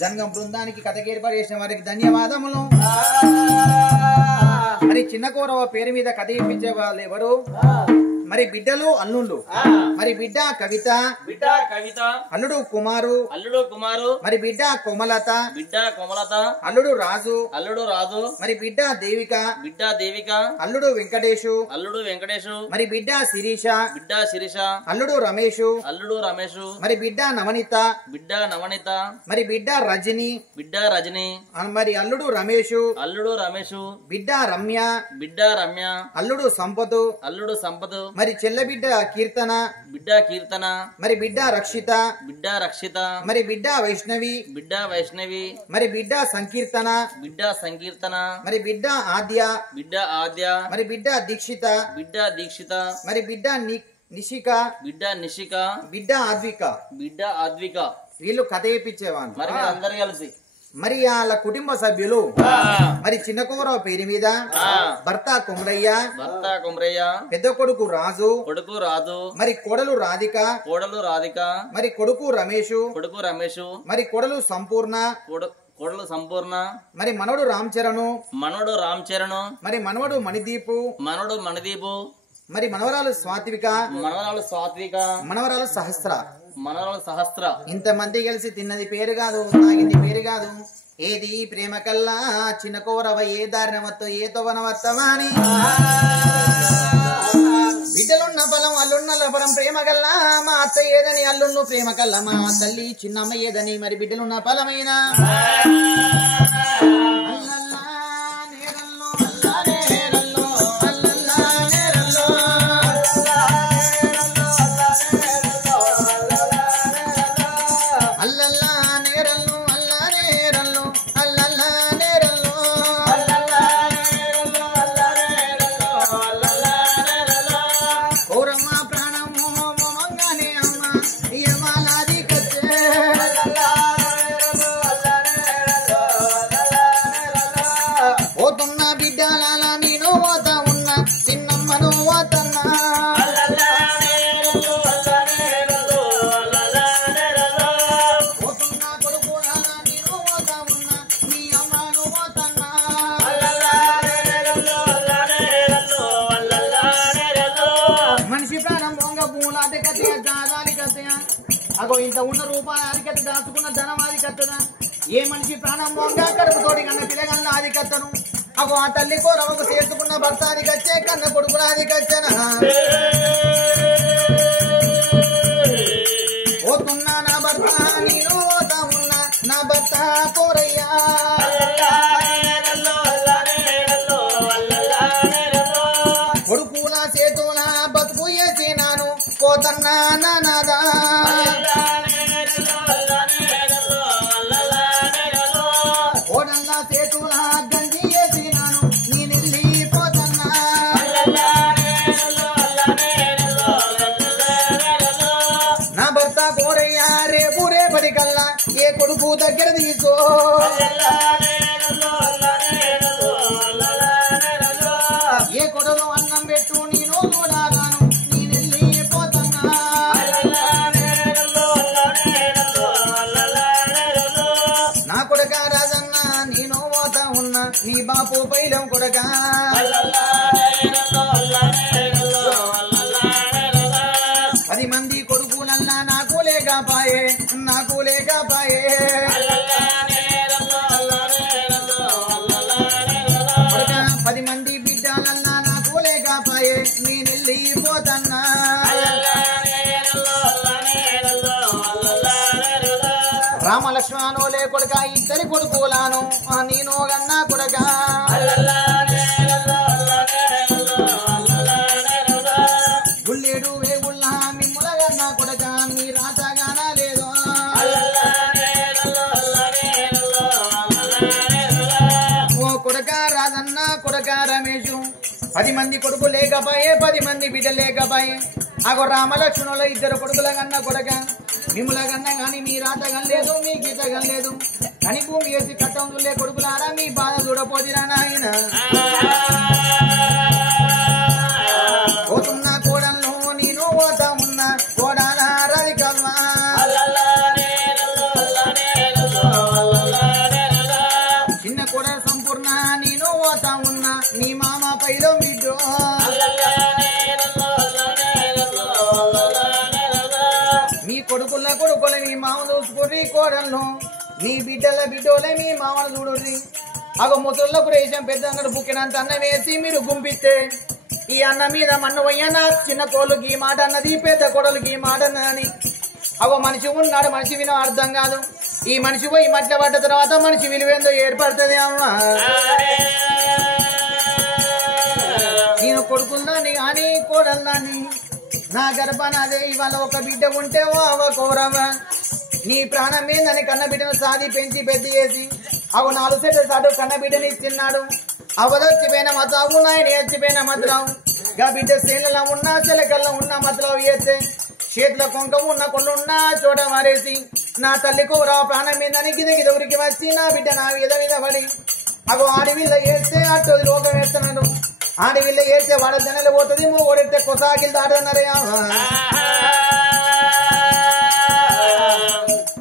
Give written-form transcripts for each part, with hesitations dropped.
జంగం బృందానికి కథకి ఏర్పాటు చేసిన వారికి ధన్యవాదములు. మరి చిన్న కౌరవ పేరు మీద కథ ఇప్పించే వాళ్ళు ఎవరు? మరి బిడ్డలు అల్లుళ్ళు. మరి బిడ్డ కవిత, అల్లుడు కుమారు, మరి బిడ్డ కోమలత, అల్లుడు రాజు, మరి బిడ్డ దేవిక, అల్లుడు వెంకటేశు, మరి బిడ్డ శిరీష, అల్లుడు రమేషు, మరి బిడ్డ నవనిత, మరి బిడ్డ రజని, మరి అల్లుడు రమేషు, బిడ్డ రమ్య, అల్లుడు సంపతు, మరి చెల్ల బిడ్డ కీర్తన, మరి బిడ్డ రక్షిత, మరి బిడ్డ వైష్ణవి, మరి బిడ్డ సంకీర్తన, మరి బిడ్డ ఆద్య, మరి బిడ్డ దీక్షిత, మరి బిడ్డ నిషిక, బిడ్డ ఆద్విక. వీళ్ళు కథ వేయించేవాళ్ళు. మరి అందరు కలిసి మరి వాళ్ళ కుటుంబ సభ్యులు మరి చిన్న కౌరవ పేరు మీద భర్త కొమరయ్య, పెద్ద కొడుకు రాజు, మరి కోడలు రాధిక, మరి కొడుకు రమేషు, మరి కోడలు సంపూర్ణ, మరి మనవడు రామ్ చరణు, మరి మనవడు మణిదీపు, మరి మనవరాలు స్వాత్విక, మనవరాలు సహస్ర. ఇంతమంది కలిసి తిన్నది పేరు కాదు, తాగింది పేరు కాదు. ఏది ప్రేమ కల్లా చిన్న కౌరవ ఏ దారిన వత్తో ఏ తోవన వత్తవాని. బిడ్డలున్న బలం అల్లున్న బలం ప్రేమ కల్లా మా అత్త ఏదని అల్లున్ను ప్రేమ కల్లా మా తల్లి చిన్నమ్మ ఏదని మరి బిడ్డలున్న బలమైన ఇంత ఉన్న రూపాయలు ఆధికత దాచుకున్న ధనం ఆధికత్తదా? ఏ మనిషి ప్రాణం మోంగా కడుపు తోటి కన్న పిల్లగన్న ఆధికత్తను. అగో ఆ తల్లి కోరవకు చేసుకున్న భర్త ఆధికచ్చే కన్న కొడుకుల ఆధికచ్చన. పోతున్నా నా భర్త నేను పోతా ఉన్నా నా భర్త కోరయ్యా. కొడుకుల చేతుల బతుకు చేసినాను పోతన్నా నాదా. ఏ కొడుకు దగ్గర తీసుకో ఏ కొడుకు అన్నం పెట్టు నేను కూడాను నేనెళ్ళి పోతున్నా. నా కొడుక రాజన్న నేను పోతా ఉన్నా నీ బాపు పైలం కొడుక. పది మంది కొడుకులన్నా నాకు లేకపాయే 10 మంది బిడ్డలన్నా నాకు లేకపాయే నేనెళ్ళి పోతన్నా. రామ లక్ష్మణోలే కొడుక ఇద్దరి కొడుకులాను నేను గన్నా కొడుక. గుళ్ళేడు వేగుళ్ళ మిమ్ముల గన్నా కొడుక మీ రాతగాన లేదు. ఓ కొడుక రాజన్న కొడుక రమేషు 10 మంది కొడుకు లేకపాయే 10 మంది బిడ్డ లేకపాయే. అగో రామలక్ష్మణుల ఇద్దరు కొడుకుల కన్నా కొడుక మిమ్ముల కన్నా గాని మీ రాత గనలేదు మీ గీత గనలేదు. కని భూమి వేసి కట్టం చూలే కొడుకులారా మీ బాధ చూడపోదిరా నాయన. పోతున్నా కోడల్లో నేను పోతా ఉన్నా కోడాల రవికమ్మ. కోడళ్ళు నీ బిడ్డల బిడ్డోలే మీ మామను చూడుర్రి అగో ముసళ్ళకు రేషం పెద్ద అన్నడు బుక్కినంత అన్నం వేసి మీరు గుంపిస్తే ఈ అన్న మీద మన్ను వయ్యన చిన్న కోళ్ళకి ఈ మాట అన్నది పెద్ద కోడలకి ఈ మాట అన్నదని అగో మనిషి ఉన్నాడు మనిషి వినో అర్థం కాదు ఈ మనిషి పోయి మట్ల పడ్డ తర్వాత మనిషి విలువేందో ఏర్పడుతుంది అమ్మా నేను కొడుకుందాన్ని కానీ కోడల్దాన్ని నా గర్భానదే ఇవాళ ఒక బిడ్డ ఉంటే ఓ అవ కోరవ నీ ప్రాణం మీదని కన్న బిడ్డను సాది పెంచి పెద్ద చేసి అవు 4 సెట్ల సాటు కన్న బిడ్డని ఇచ్చిన్నాడు అవదొచ్చిపోయిన మతావు నాయన ఎచ్చిపోయిన మతరావు గా బిడ్డ సేనలో ఉన్నా చెలకల్లో ఉన్న మతరావు వేస్తే చేతుల కుంకం ఉన్న కొళ్ళున్నా చోట మారేసి నా తల్లి కోరావు ప్రాణం మీదని గిద ఉరికి వచ్చి నా బిడ్డ నా విధ పడి అగో ఆడవిల్ల ఏస్తే అటు లోకం వేస్తున్నాడు ఆడవిల్ల ఏస్తే వాడ జనలు పోతుంది ఓడితే కొసాకిలు దాటన్నారే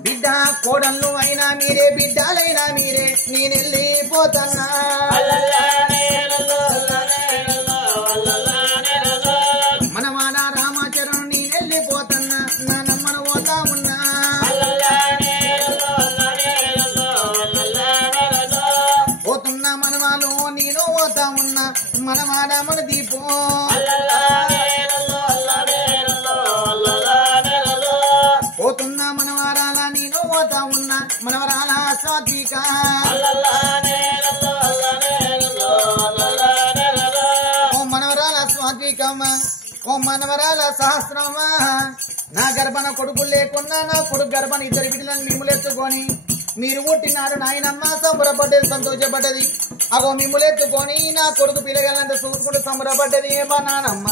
బిడ్డ కోడళ్ళు అయినా మీరే బిడ్డలైనా మీరే నేనెళ్ళిపోతున్నా మనమాన రామాచరణం నేనెళ్ళిపోతున్నా నా నమ్మను పోతా ఉన్నా పోతున్నా మనవాళ్ళు నేను పోతా ఉన్నా మనమాన మన దీపం పోతున్నా మనవరాల నేను పోతా ఉన్నా మనవరాల సాత్విక ఓ మనవరాల స్వాత్వికమ్మ ఓ మనవరాల సహస్రమ్మ నా గర్భన కొడుకులు లేకున్నా నా కొడుకు గర్భన 2 బిడ్డలను మిమ్ములెత్తుకొని మీరు పుట్టినారు నాయనమ్మ సంబరపడ్డది సంతోషపడ్డది అగో మిమ్ములెత్తుకొని నా కొడుకు పిల్లగాలంటే చూసుకుంటూ సంబరపడ్డది ఏమా నానమ్మ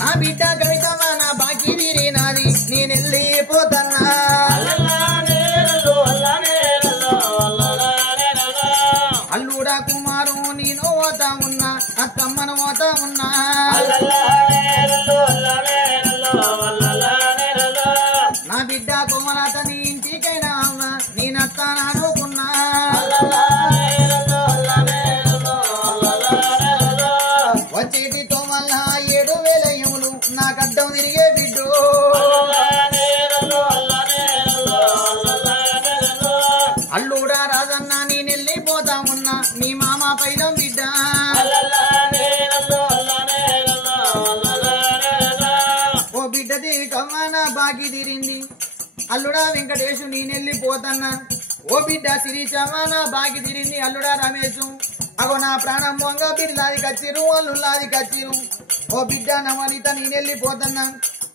నా బిడ్డ కవితమ్మ నా బాకీ తీరి నాది నేనెళ్ళిపోతున్నా అల్లుడా కుమారు నేను పోతా ఉన్నా అత్తమ్మను పోతా ఉన్నా నా బిడ్డ కుమారత నీ ఇంటికైనా ఉన్నా నేనత్తాను అనుకున్నా వచ్చేటితో మళ్ళా 7,000 యములు నా గడ్డం తిరిగే బిడ్డు అల్లుడా రాజన్న నేనెళ్ళిపోతా ఉన్నా మీ మామ పైలం బిడ్డ ఓ బిడ్డ తీరికమ్మ నా బాకీ తీరింది అల్లుడా వెంకటేశు నేనెళ్ళిపోతన్నా ఓ బిడ్డ శిరీషమ్మ నా బాకీ తీరింది అల్లుడా రమేశు అగో నా ప్రాణం మొంగ బిడ్డలాది కచ్చిరు అల్లులాది కచ్చిరు ఓ బిడ్డ నవలిత నేనెళ్ళిపోతన్నా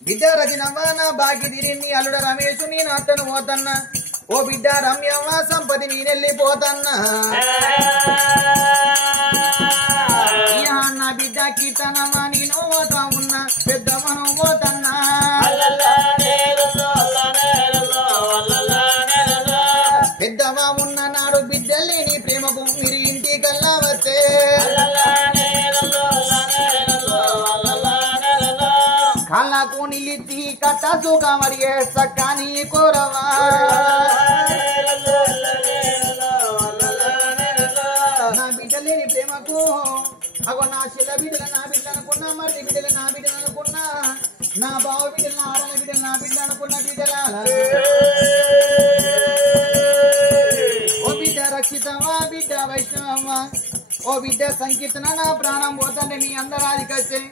బిడ్డ రజనమ్మ నా బాకీ తీరింది అల్లుడ రమేశు నేను అత్తను పోతన్నా ఓ బిడ్డ రమ్యమ్మ సంపతి నేనెళ్ళిపోతన్నా నా బిడ్డ కీర్తనమ్మ నేను పోతా ఉన్నా పెద్దమ్మను పోతన్నా పెద్దవా ఉన్న నాడు బిడ్డల్ని నీ ప్రేమకు మీరు ఇంటికల్లా వస్తే కాళ్ళకు నిలిచి కట్టసుగా మరిగే సక్కాని కోరవా నా బిడ్డలేని ప్రేమకు అగో నా శిల బిడ్డల నా బిడ్డ అనుకున్నా మరి బిడ్డల నా బిడ్డలు అనుకున్నా నా బావ బిడ్డలు నా ఆడల బిడ్డలు నా బిడ్డ అనుకున్న బిడ్డల ఓ బిడ్డ రక్షితమా బిడ్డ వైష్ణవమ్మ ఓ బిడ్డ సంకీర్తన నా ప్రాణం పోతానే మీ అందరాది కచ్చే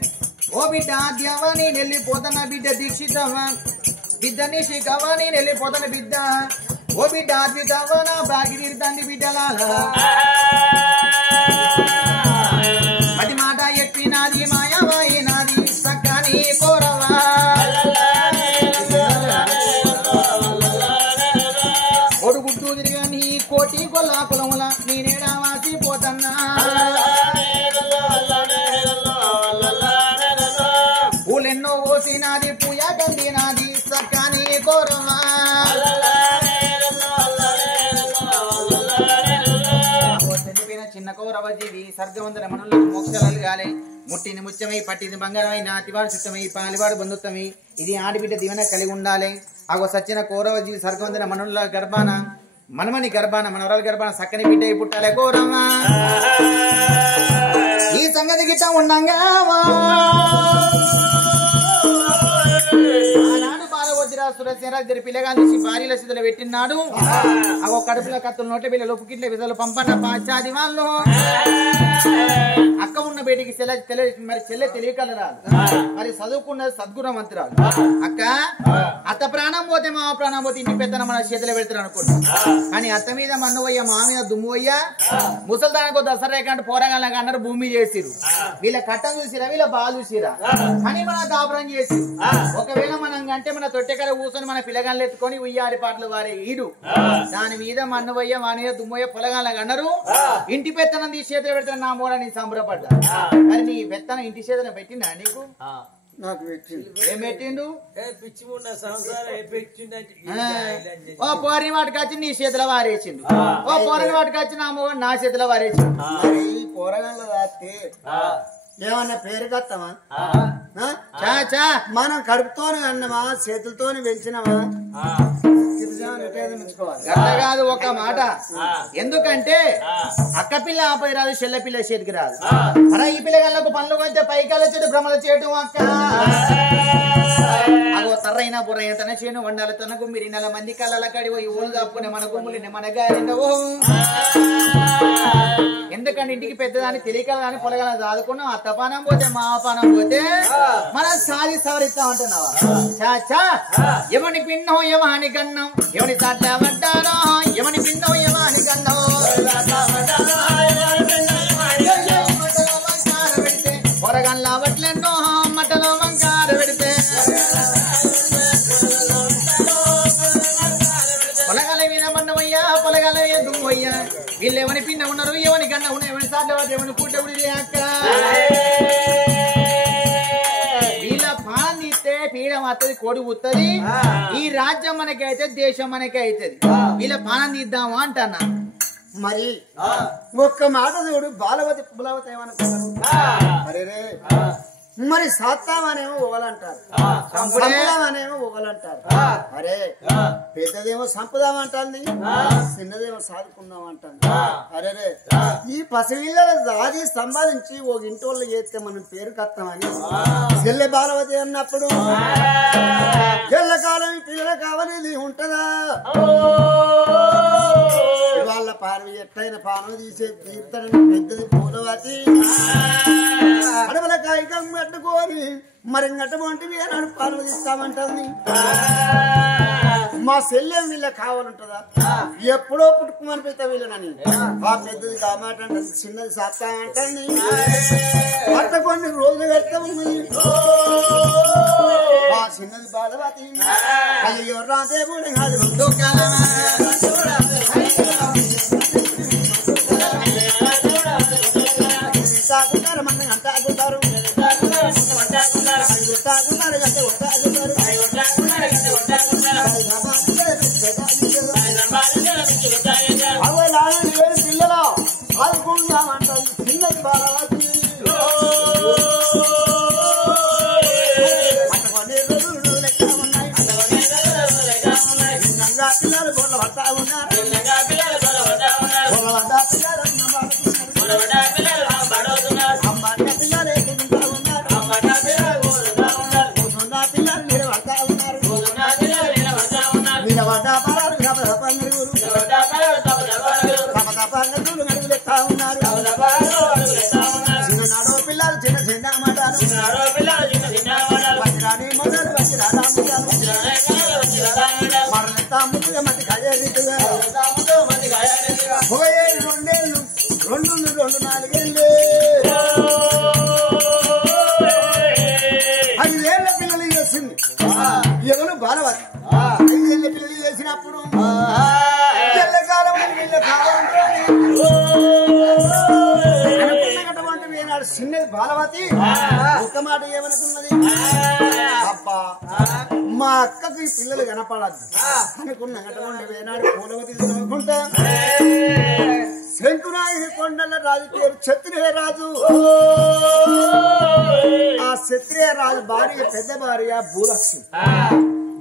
ఓ బిడ్డ ఆద్యవా నేను వెళ్ళిపోతాన బిడ్డ దీక్షితమా బిడ్డ నిషికవా నేను వెళ్ళిపోతాన బిడ్డ ఓ బిడ్డ అద్వితవా నా బాగి తీరుతాంది బిడ్డలా అది మాట చెప్పినాది మాయమైనాది సక్కని కోరవా ఒడుగుడ్డు తిరిగా నీ కోటి కొల్లా కులముల నేనేడా వాసిపోతన్నా పూలెన్నో ఓసినాది పూయ గందినాది సక్కని కోరవా చిన్న కౌరవ జీవి సర్గవంతుల మనులకు మోక్షాలు గాలే ముట్టిని ముత్యమై పట్టిని బంగారమై నాతివాడు చుట్టమై పాలివాడు బంధుత్వమై ఇది ఆడిబిడ్డ దీవెన కలిగి ఉండాలి అగో సచ్చిన కౌరవ జీవి సర్గవంతుల మనుల గర్భాన మనమని గర్భాన మనవరాల గర్భాన సక్కని బిడ్డ పుట్టాలే కోరమ్మా ఈ సంగతి గిట్ట ఉన్నాగా ఆనాడు బాలవద్దిరా సురసేన పిల్లగా చూసి భార్యల స్థితిలో పెట్టినాడు అగో కడుపులో కత్తులు నోట పిల్లలు ఉప్పుకిట్ల విధులు పంపన్న పాచాది వాళ్ళు అక్క ఉన్న బేటికి మరి చెల్లె తెలియకలరాదు మరి చదువుకున్నది సద్గుణవంతురాలు అక్క అత్త ప్రాణం పోతే మా ప్రాణం పోతే ఇంటి పెద్దన మన చేతిలో పెడతారు అనుకుంటా కానీ అత్త మీద మన్నువయ్య మా మీద దుమ్మువయ్య ముసల్దానికో దసరా కంటే పోరగాళ్ళకి అన్నారు భూమి చేసిరు వీళ్ళ కట్టం చూసిరా వీళ్ళ బాగా చూసిరా కానీ మన దాపరం చేసి ఒకవేళ మనం అంటే మన తొట్టెకర కూర్చొని మన పిల్లగాళ్ళు ఎత్తుకొని ఉయ్యారి పాటలు వారే ఈడు దాని మీద మన్నువయ్య మా మీద దుమ్మయ్య పొలగాళ్ళకి అన్నారు ఇంటి పెత్తనం తీసి చేతిలో పెడతాను నా మూడ నీ సంబరపడ్డా మరి నీ పెత్తనం ఇంటి చేతిలో పెట్టిందా నీకు నాకు పెట్టిండు ఏం పెట్టిండు పిచ్చి ఉన్న సంసారం ఓ పోరిని వాటికి వచ్చి నీ చేతిలో వారేసిండు ఓ పోరని వాటికి వచ్చి నా మూగ నా చేతిలో వారేసిండు మరి పోరగాళ్ళ రాస్తే ఏమన్నా పేరు కత్తమా మనం కడుపుతోని అన్నమా చేతులతోని పెంచినమా కాదు ఒక మాట ఎందుకంటే అక్క పిల్ల ఆపై రాదు చెల్ల పిల్ల చేతికి రాదు మన ఈ పిల్లగాళ్ళకు పనులు కొంచెం పైకాల చెట్టు భ్రమల చేయటం అక్క అగో తర్రైనా బుర్రైన తన చేను వండాల తన గుమ్మిరి 4 మంది కళ్ళ కడి పోయి ఊళ్ళు దాపుకునే మన గుమ్ములిని మన గారిండవు ఎందుకంటే ఇంటికి పెద్దదాన్ని తెలియకలని పొలగాలని దాదుకున్నాం అత్త పానం పోతే మా పానం పోతే మనం సాది సవరిస్తా ఉంటున్నావా చాచా ఎవని పిన్నం యమాని గన్నం ఎవని చాట్ల పడ్డారో ఎవని పిన్నం యమాని గన్నం పెడితే పొరగన్లా వట్లెన్నో మటలో వంకార పెడితే పొలగాల మీద మన్నవయ్యా పొలగాల మీద దుమ్మయ్యా వీళ్ళు ఎవరి పిన్న ఉన్నారు ఎవరి గన్న ఉన్నారు ఎవరి సాధ్య ఎవరి పుట్టబడి అక్క వీళ్ళ పాలన ఇస్తే పీడం వస్తుంది కొడు పుత్తది ఈ రాజ్యం మనకైతే దేశం మనకే అవుతుంది వీళ్ళ పాలన తీద్దామా అంటన్నా మరి ఒక్క మాట చూడు బాలవతి పులవతి ఏమనుకున్నారు మరి సాత్తామనేమో ఒకలంటారు సంపదామనేమో ఒకలంటారు అరే పెద్దదేమో సంపదామంటుంది చిన్నదేమో సాదుకుందామంటుంది అరే రే ఈ పసిపిల్లల దాది సంపాదించి ఒక ఇంటి వాళ్ళు చేస్తే మనం పేరు కత్తామని చెల్లె బాలవతి అన్నప్పుడు ఎల్లకాలం పిల్లలు కావాలని ఉంటదా వాళ్ళ పాను ఎట్లయిన పాను తీసే తీర్థని పెద్దది పూలవతి అడవుల కాగితం కట్టుకొని మరి గట్టమంటివి అని పాలు తీస్తామంటుంది మా శల్యం వీళ్ళ కావాలంటదా ఎప్పుడో పుట్టుకుమని పెద్ద వీళ్ళనని ఆ పెద్దది కామాట అంటుంది చిన్నది సాత్తా అంటుంది అట్ట కొన్ని రోజులు కడతాము ఆ చిన్నది బాధవతి అయ్యో రాదేవుడు కాదు సాగుతారు మన అంటాగుతారు పిల్లలు ఆదుకుందామంటారు చిన్నది బాలవాసి పిల్లలు బొల్ల పడతా ఉన్నారు చిన్ననాడో పిల్లలు చిన్న చిన్న మాటలు మరణిస్తాముగా మధ్య కదే రీతిగా 2 4 ఏళ్ళు 5 ఏళ్ల పిల్లలు చేసింది ఎవరు బాలవతి 5 ఏళ్ల పిల్లలు చేసినప్పుడు ఎల్లకాలం వీళ్ళ కావాలంటే చిన్నది బాలవతి ఒక మాట ఏమనుకున్నది అబ్బా మా అక్కకి పిల్లలు కనపడద్దు అనుకున్నటువంటి వేనాడు పూలవతి అనుకుంటా శంకునాయని కొండల రాజు పేరు క్షత్రియ రాజు ఆ క్షత్రియ రాజు భార్య పెద్ద భార్య భూలక్ష్మి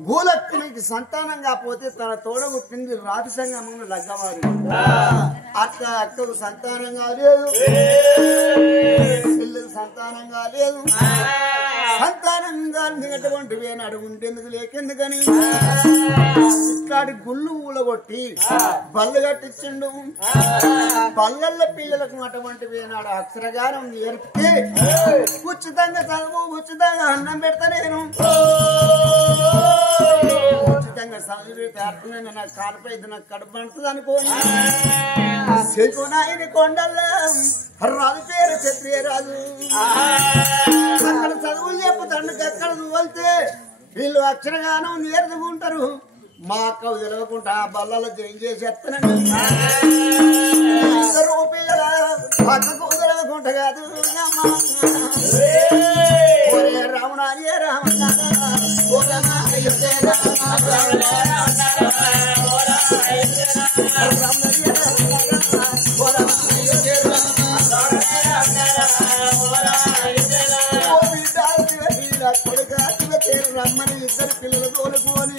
భూలక్ష్మికి సంతానం కాకపోతే తన తోడగుట్టింది రాతి సంగమంలో లగ్గవారు అక్కకు సంతానం కాలేదు, పిల్లలు సంతానం కాలేదు. సంతానం కానిటువంటి వేనాడు ఉంటేందుకు లేకెందుకని ఇట్లాంటి గుళ్ళు ఊలగొట్టి బళ్ళు కట్టించిండు. బళ్ళల్ల పిల్లలకు అటువంటి వేనాడు అక్షరగానం నేర్పితే ఉచితంగా చదువు, ఉచితంగా అన్నం పెడతా, నేను ఉచితంగా చదువు నాకు కాడిపోయింది, నాకు కడుపు అంటుంది అనుకోని చెగునాయని కొండల్లో రాజు పేరు క్షత్రియ రాజు. అక్కడ చదువులు చెప్పుతాడు, ఎక్కడ వెళ్తే వీళ్ళు అక్షరగానం నేర్చుకుంటారు. మా అక్క తెలవకుండా బల్లలో జైన్ చేసేస్తానండి. పిల్లల పక్కకు తెలవకుండా కాదు రామనాయ రామన్న రమ్మని ఇద్దరు పిల్లలు తోలుకొని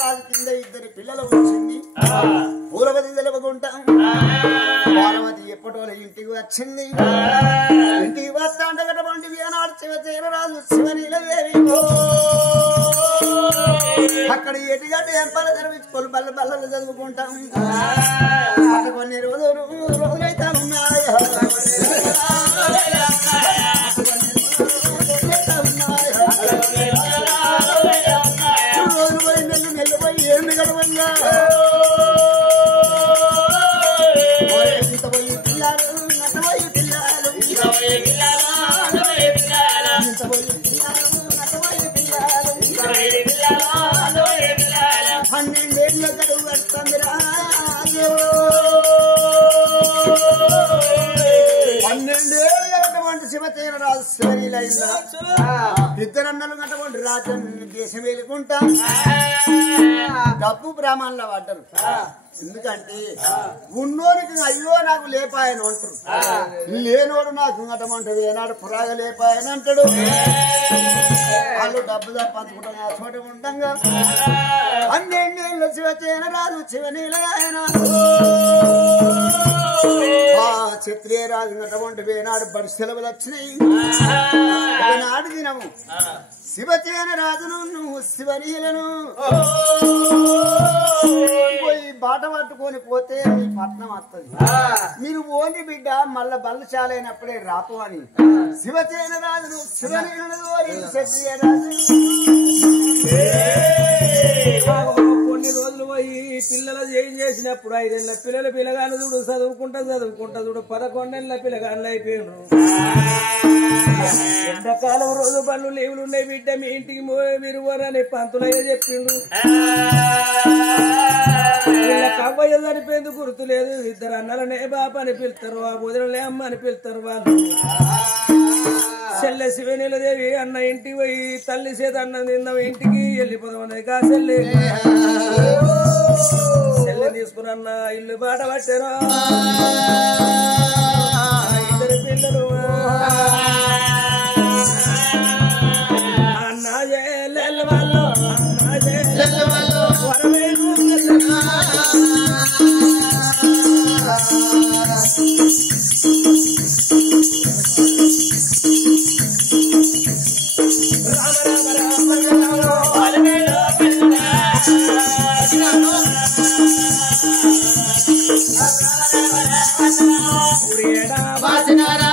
రాజు కింద ఇద్దరు పిల్లలు వచ్చింది. పూలవతి తెలవకుండా పార్వతి ఎప్పటోళ్ళ ఇంటికి వచ్చింది. ఇంటికి వస్తా అంటే ఏనాడు శివచేరరాజు శివనీలవేవి అక్కడ ఎటుగడ్డ ఎంపాల తెరవించుకోలు బల్ల బల్లలు చదువుకుంటాం. అక్కడ కొన్ని రోజులైతే ఉన్నాయి. ఏమి గడవంగా పన్నెండేళ్ల గడువు వస్తుందిరా. 12 ఏళ్ళటువంటి శివచేరరాజు శివనీలైందా ఇద్దరన్నలు అటువంటి రాజ్యం దేశం వెళ్ళుకుంటా డబ్బు బ్రాహ్మణుల పడ్డరు. ఎందుకంటే ఉన్నోడికి అయ్యో నాకు లేపాయని అంటారు, లేనోడు నాకు అటమంటాడు ఏనాడు పురాగా లేపాయని అంటాడు. వాళ్ళు డబ్బు పంచుకుంటాం ఆ చోట ఉండగా 12 ఏళ్ళ శివచేరరాజు శివనీలైన క్షత్రియ రాజు అటువంటి వేనాడు బడి సెలవులు వచ్చినాయి. నాడు దినము శివచేన రాజును నువ్వు శివనీలను పోయి బాట పట్టుకొని పోతే మీ పట్నం వస్తుంది. మీరు ఓని బిడ్డ మళ్ళా బల్లశాలైనప్పుడే రాపు అని శివచేన రాజును శివనీలను క్షత్రియ రాజు కొన్ని రోజులు పోయి పిల్లలు ఏం చేసినప్పుడు 5 ఏళ్ల పిల్లలు పిల్లగాను చూడు చదువుకుంటా చూడు 11 ఏళ్ల పిల్లగాళ్ళు అయిపోయాడు. ఎండాకాలం రోజు పనులు లీవులు ఉన్నాయి బిడ్డ మీ ఇంటికి మీరు పోరని పంతులయ్య చెప్పిండు. కవ్వయ్య చనిపోయింది గుర్తులేదు. 2 అన్నలనే బాప అని పిలుస్తారు, ఆ బుధులే అమ్మ అని పిలుస్తారు. వాళ్ళు చెల్లె శివనీలదేవి అన్న ఇంటికి పోయి తల్లి చేత అన్నం తిన్నాం ఇంటికి వెళ్ళిపోదామని కా చెల్లె తీసుకుని అన్న ఇల్లు బాట పట్టారు. 2 పిల్లలు అన్న చెల్లెల వాళ్ళు వాసినారా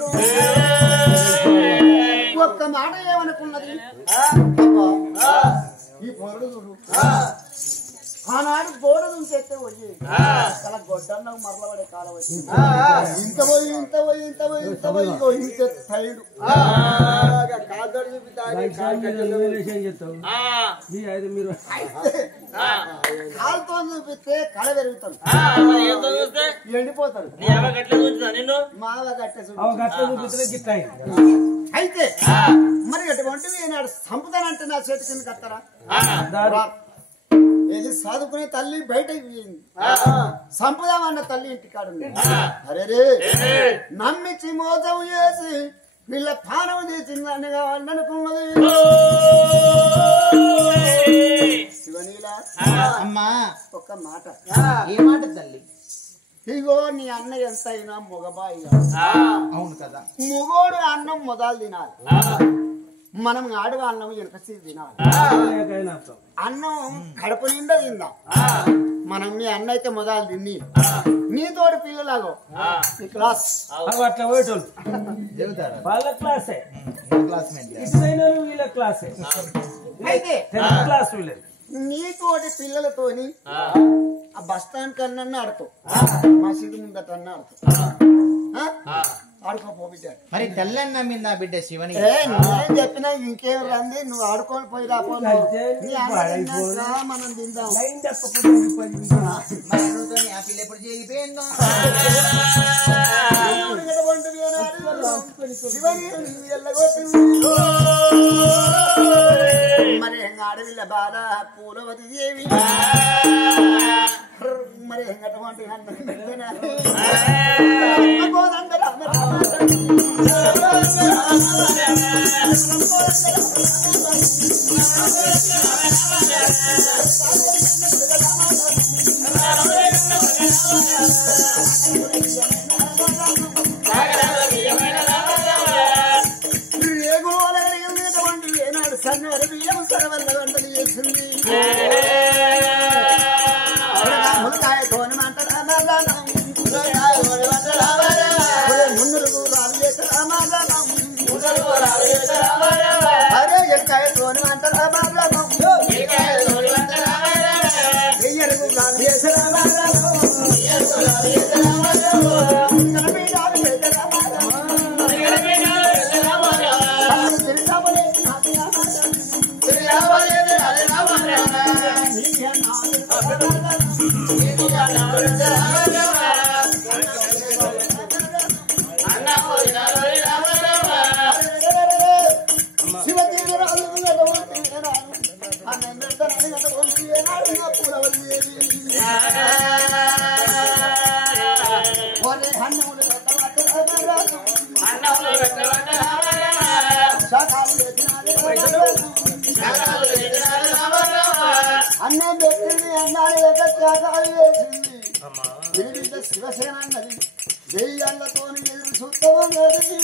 చూడు ఒక్క మాట ఏమనుకున్నది ఈ పొరడు చూడు ఆనాడు బోర్డు చేస్తే పోయి అలా గొడ్డన్న మరలబడే కాలం వచ్చింది ఇంత పోయి ఇంత పోయి ఇంత పోయి ఇంత పోయి ఇంత సైడు కాలుతో చూపిస్తే కళ పెరుగుతాడు ఎండిపోతాడు మావ గట్టే అయితే మరి అటువంటివి నాడు సంపుతానంటే నా చేతి కింద కత్తరా ఇది చదువుకునే తల్లి బయట సంపదామన్న తల్లి ఇంటికాడు అరే రే నమ్మించి మోసం చేసి వీళ్ళ పానం తీసిందని కావాలనుకున్నది శివనీలా అమ్మా ఒక్క మాట ఏ మాట తల్లి ఇగో నీ అన్న ఎంత అయినా మొగబాయి అవును కదా మొగోడు అన్నం మొదలు తినాలి మనం ఆడవ అన్నం వెనకసి తినాలి అన్నం కడుపు నిండా తిందాం మనం మీ అన్న అయితే మొదలు తిని నీతోటి పిల్లలాగో ఈ క్లాస్ అట్లా పోయేటోళ్ళు వాళ్ళ క్లాసే వీళ్ళ క్లాసే అయితే క్లాస్ వీళ్ళది నీతోటి పిల్లలతోని ఆ బస్ స్టాండ్ కన్నా ఆడుతావు మసీదు ముందట అన్న ఆడుతావు ఆడుకోపోబిడ్డాడు మరి తెల్లని నమ్మిందా బిడ్డ శివని నేను చెప్పినా ఇంకేం రండి నువ్వు ఆడుకొని పోయి రాపో మనం తిందాం ఎప్పుడు చేయిపోయిందో మరి ఆడవిల్ల బాధ పూలవతి దేవి మరి అటువంటి ఏనాడు సన్నర బియ్యం సరవల్ల వంటలు చేసింది అన్నం పెట్టింది అన్నాడు త్యాగాలు వేసింది శివసేన అన్నది దెయ్యాలతో ఎదురు చూస్తామన్నది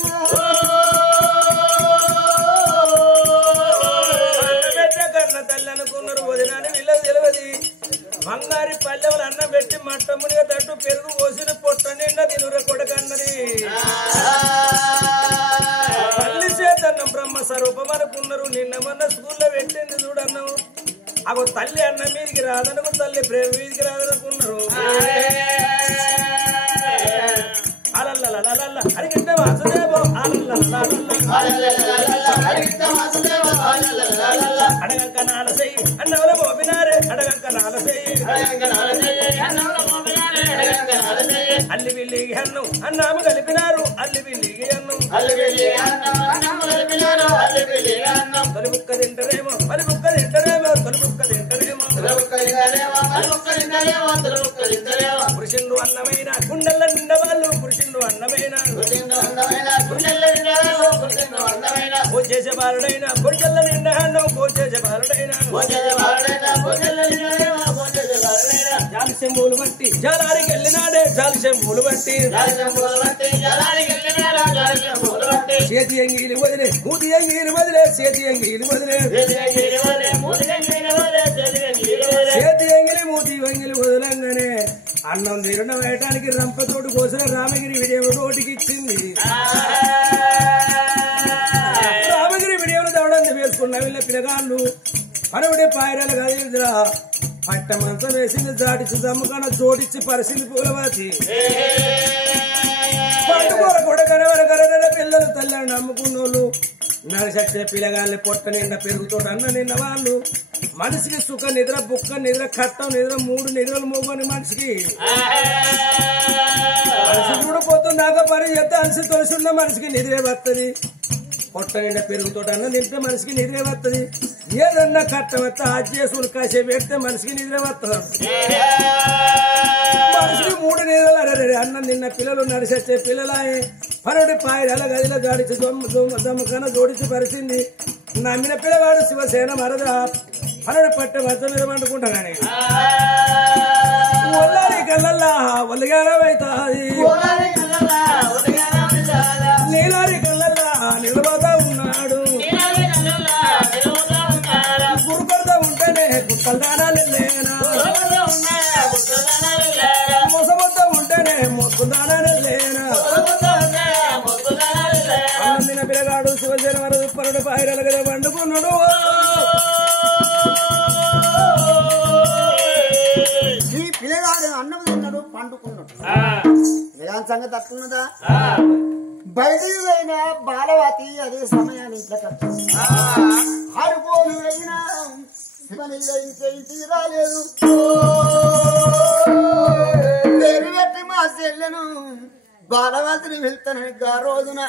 కన్న తల్లి అనుకున్నారు వదినాన్ని వీళ్ళకి తెలియదు బంగారి పల్లెవులు అన్నం పెట్టి మట్టమునిగా తట్టు పెరుగు పోసిన పొట్ట నిండా తినుర కొడకన్నది తల్లి చేతన్నం బ్రహ్మ స్వరూపం అనుకున్నారు నిన్న మొన్న స్కూల్లో పెట్టింది చూడన్నావు అగో తల్లి అన్న మీదికి రాదనుకు తల్లి ప్రేమ మీదికి రాదనుకున్నారు అలల్లలల్ల అడిగితే వాసుదేవో అడగంక నాలసై అన్నవల మోపినారే అడగంక నాలసై అల్లి బిల్లిగి అన్నం అన్నాము కలిపినారు అల్లి బిల్లిగి అన్నం తొలిబుక్క తింటరేమో మలిబుక్క తింటరేమో తొలిబుక్క తింటరేమో పురుషుడు అన్నమైన గుండెల నిండా వాళ్ళు పురుషుడు అన్నమైన చేసే బాలుడైనా పొడిచెల్ల నిండా అన్నం చేసే బాలుడైనా జాలి శంభులు బట్టి జలానికి వెళ్ళినాడే జాలి శంభులు బట్టి చేతి ఎంగిలి వదిలే మూతి ఎంగిలి వదిలే చేతి ఎంగిలి వదిలే చేతి ఎంగిలి మూతి ఎంగిలి వదలంగానే అన్నం తీరడం వేయటానికి రంపతోడు కోసిన రామగిరి విజయ నోటికి ఇచ్చింది పిల్లగాళ్ళు పరవుడే పాయరాలు కలిగిరా పట్ట మంచం వేసింది జాడిచి జమ్ముకన్నా జోడించి పరిసింది పూలవాతి పండుగ కూడా కనవర పిల్లలు తల్లని నమ్ముకున్నోళ్ళు నరసచ్చే పిల్లగాళ్ళని పొట్ట నిండా పెరుగుతోటి అన్న నిన్న వాళ్ళు మనిషికి సుఖ నిద్ర బుక్క నిద్ర కట్టం నిద్ర 3 నిద్రలు మోగని మనిషికి కూడా పొద్దున్నాక పని చేస్తే అలసి తొలసి మనిషికి నిద్రే వస్తుంది పొట్ట నిండా పెరుగుతోటి అన్న నింటే మనిషికి నిద్రే వస్తుంది ఏదన్నా కట్టం వస్తే ఆజ్యేసులు కాసేపు పెడితే మనిషికి నిద్రే వస్తుంది మనిషికి 3 నిద్రలు అరే అన్నం నిన్న పిల్లలు నడిచొచ్చే పిల్లలాయే పనుడి పాయల గదిలో జాడిచి దొమ్మకన్నా జోడించి పరిచింది నమ్మిన పిల్లవాడు శివసేన మరద పనుడి పట్టే వద్ద మీద పండుకుంటానని ఒల్లారి కళ్ళల్లా ఒలిగానమైతాది నీలారి కళ్ళల్లా నిలబడతా ఉన్నాడు గురుకొడతా ఉంటేనే కుక్కల్దానాలు లేనా మొసబొద్ద ఉంటేనే మొక్కుదానాలు లేనా అన్నందిన పిల్లగాడు శివసేన వరదు పరుడు పాయరాలు కదా పండుకున్నాడు ఈ పిల్లగాడు అన్నం తిన్నాడు పండుకున్నాడు పిల్లగాని సంగతి అట్లున్నదా బయటికి పోయిన బాలవతి అదే సమయాన్ని ఇంట్లో ఆడుకోని అయినా శివని ఇంటికి రాలేదు పేరు పెట్టి మా చెల్లెను బాలవతిని వెళ్తానని రోజున